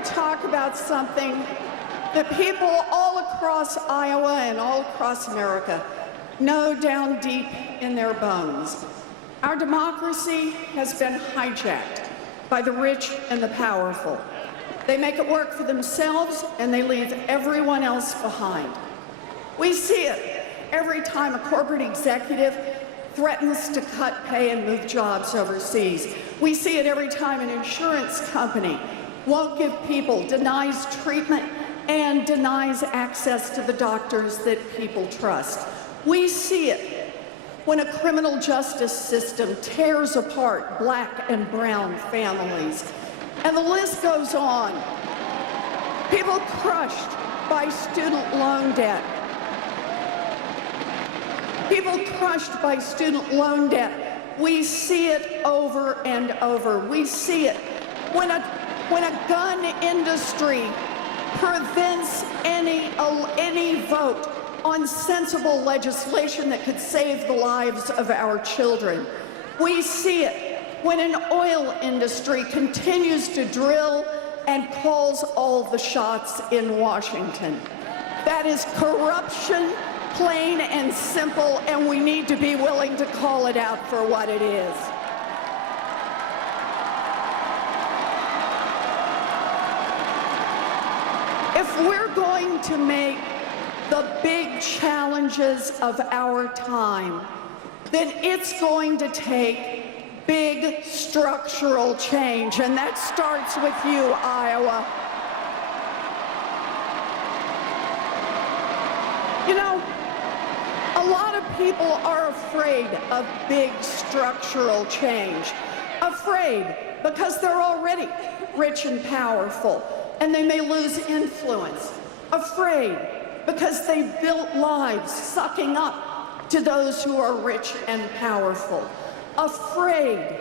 to talk about something that people all across Iowa and all across America know down deep in their bones. Our democracy has been hijacked by the rich and the powerful. They make it work for themselves, and they leave everyone else behind. We see it every time a corporate executive threatens to cut pay and move jobs overseas. We see it every time an insurance company won't give people, denies treatment, and denies access to the doctors that people trust. We see it when a criminal justice system tears apart Black and brown families. And the list goes on. People crushed by student loan debt. People crushed by student loan debt. We see it over and over. We see it when a gun industry prevents any vote on sensible legislation that could save the lives of our children. We see it when an oil industry continues to drill and calls all the shots in Washington. That is corruption, plain and simple, and we need to be willing to call it out for what it is. If we're going to make the big challenges of our time, then it's going to take big structural change, and that starts with you, Iowa. You know, a lot of people are afraid of big structural change. Afraid because they're already rich and powerful, and they may lose influence. Afraid because they've built lives sucking up to those who are rich and powerful. Afraid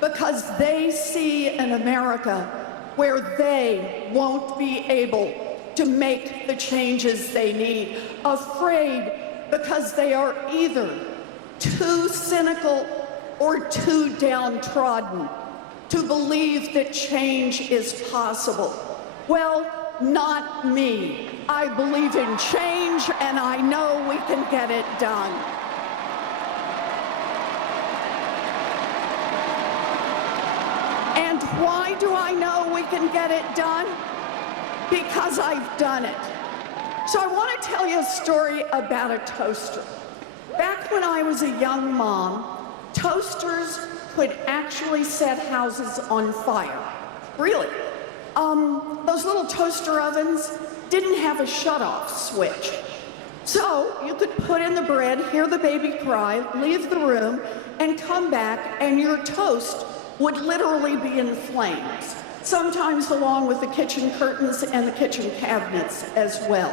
because they see an America where they won't be able to make the changes they need. Afraid because they are either too cynical or too downtrodden to believe that change is possible. Well, not me. I believe in change, and I know we can get it done. And why do I know we can get it done? Because I've done it. So I want to tell you a story about a toaster. Back when I was a young mom, toasters could actually set houses on fire. Really. Those little toaster ovens didn't have a shut-off switch. So you could put in the bread, hear the baby cry, leave the room, and come back, and your toast would literally be in flames, sometimes along with the kitchen curtains and the kitchen cabinets as well.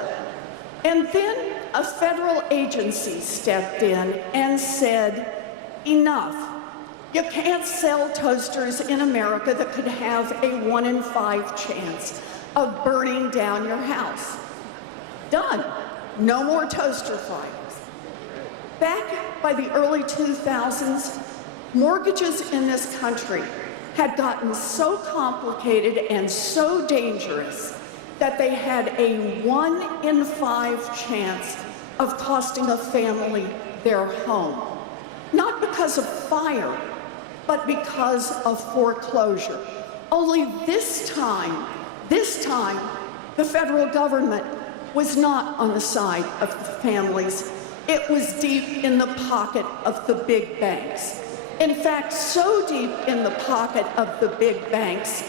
And then a federal agency stepped in and said, enough. You can't sell toasters in America that could have a 1 in 5 chance of burning down your house. Done. No more toaster fires. Back by the early 2000s, mortgages in this country had gotten so complicated and so dangerous that they had a 1 in 5 chance of costing a family their home. Not because of fire, but because of foreclosure. Only this time, the federal government was not on the side of the families. It was deep in the pocket of the big banks. In fact, so deep in the pocket of the big banks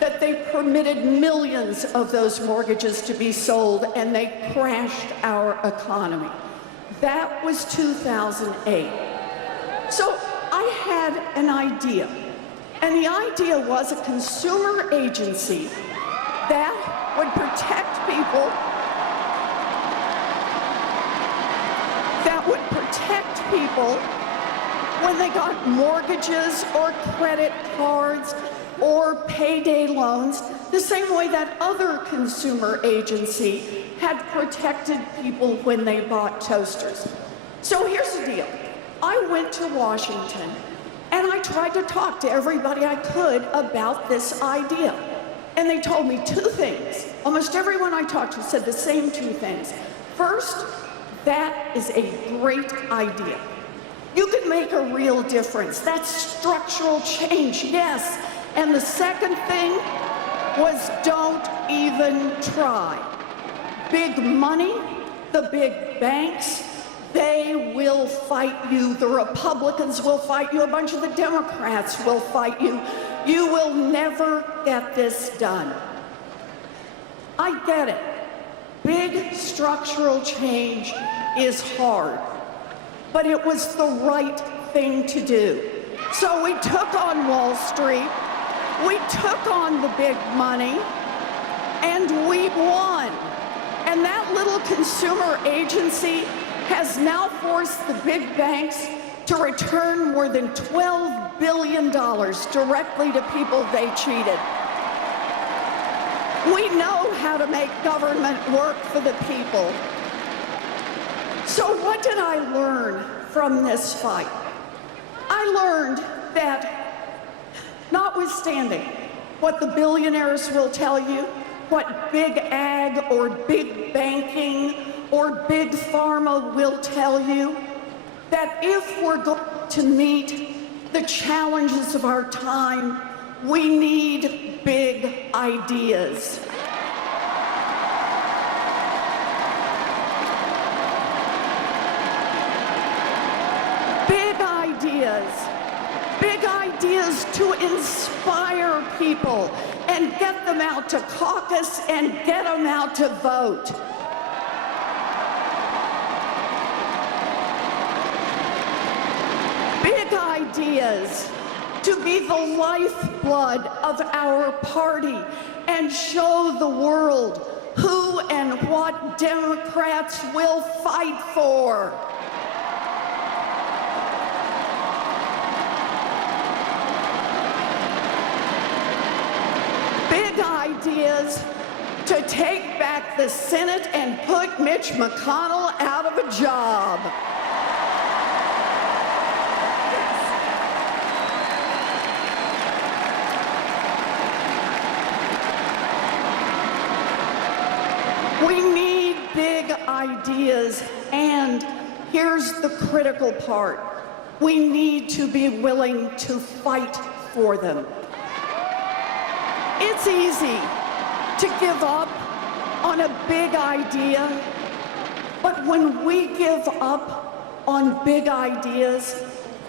that they permitted millions of those mortgages to be sold, and they crashed our economy. That was 2008. So I had an idea, and the idea was a consumer agency that would protect people, when they got mortgages or credit cards or payday loans, the same way that other consumer agency had protected people when they bought toasters. So here's the deal. I went to Washington, and I tried to talk to everybody I could about this idea. And they told me two things. Almost everyone I talked to said the same two things. First, that is a great idea. You can make a real difference. That's structural change, yes. And the second thing was don't even try. Big money, the big banks, they will fight you. The Republicans will fight you. A bunch of the Democrats will fight you. You will never get this done. I get it. Big structural change is hard, but it was the right thing to do. So we took on Wall Street, we took on the big money, and we won. And that little consumer agency has now forced the big banks to return more than $12 billion directly to people they cheated. We know how to make government work for the people. So what did I learn from this fight? I learned that notwithstanding what the billionaires will tell you, what big ag or big banking or big pharma will tell you, that if we're going to meet the challenges of our time, we need big ideas. Big ideas. Big ideas to inspire people and get them out to caucus and get them out to vote. Big ideas to be the lifeblood of our party and show the world who and what Democrats will fight for. Big ideas to take back the Senate and put Mitch McConnell out of a job. We need big ideas, and here's the critical part. We need to be willing to fight for them. It's easy to give up on a big idea, but when we give up on big ideas,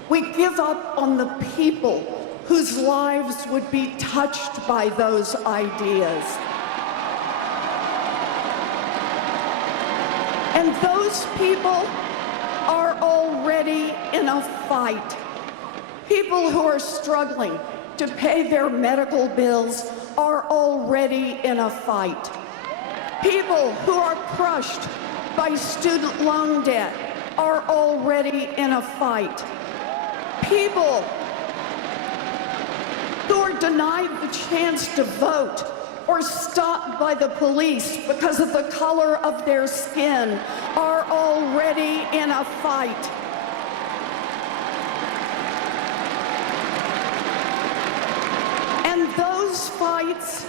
we give up on the people whose lives would be touched by those ideas. And those people are already in a fight. People who are struggling to pay their medical bills are already in a fight. People who are crushed by student loan debt are already in a fight. People who are denied the chance to vote or stopped by the police because of the color of their skin are already in a fight. And those fights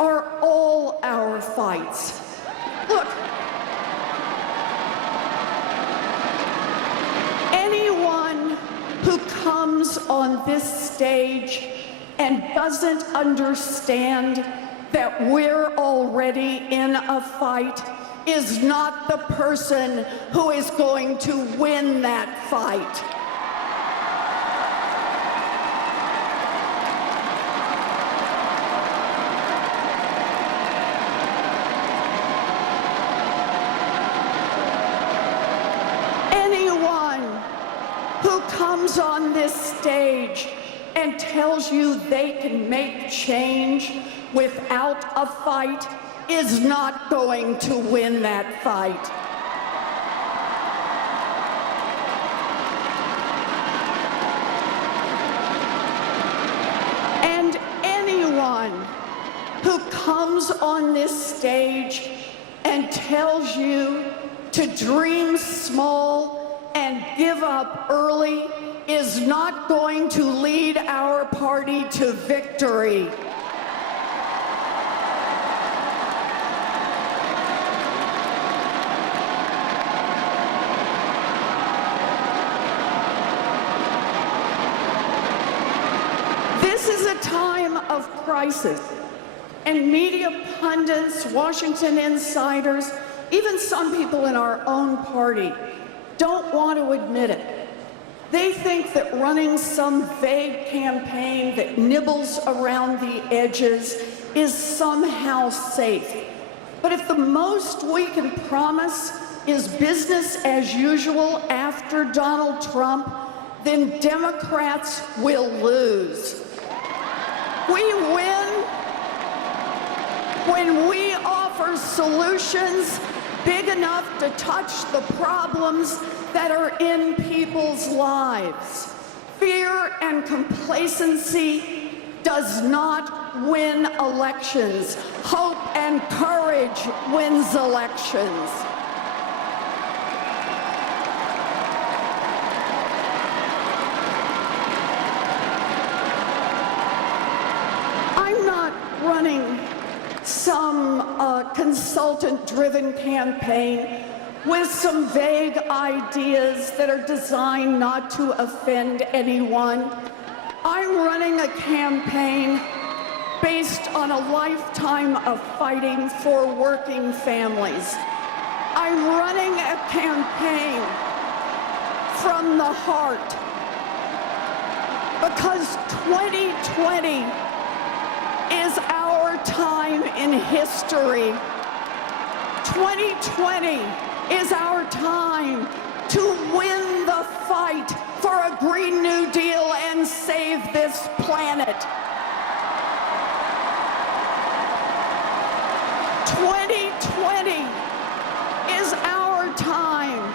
are all our fights. Look, anyone who comes on this stage and doesn't understand that we're already in a fight is not the person who is going to win that fight. Anyone who comes on this stage and tells you they can make change without a fight is not going to win that fight. And anyone who comes on this stage and tells you to dream small and give up early is not going to lead our party to victory. time of crisis, and media pundits, Washington insiders, even some people in our own party don't want to admit it. They think that running some vague campaign that nibbles around the edges is somehow safe. But if the most we can promise is business as usual after Donald Trump, then Democrats will lose. We win when we offer solutions big enough to touch the problems that are in people's lives. Fear and complacency does not win elections. Hope and courage wins elections. I'm not running some consultant-driven campaign with some vague ideas that are designed not to offend anyone. I'm running a campaign based on a lifetime of fighting for working families. I'm running a campaign from the heart because 2020 is our time in history. 2020 is our time to win the fight for a Green New Deal and save this planet. 2020 is our time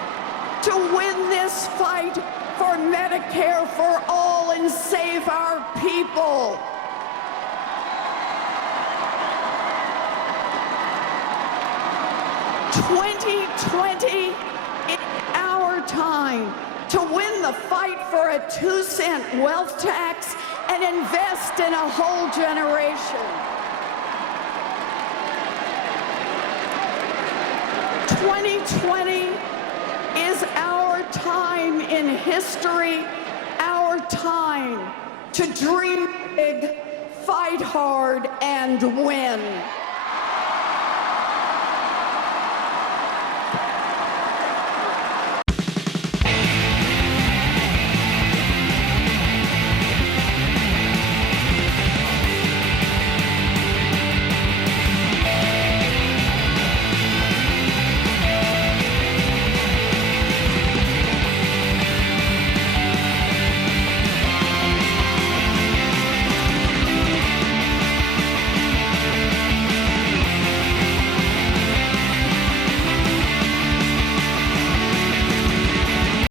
to win this fight for Medicare for all and save our people. 2020 is our time to win the fight for a 2-cent wealth tax and invest in a whole generation. 2020 is our time in history, our time to dream big, fight hard, and win.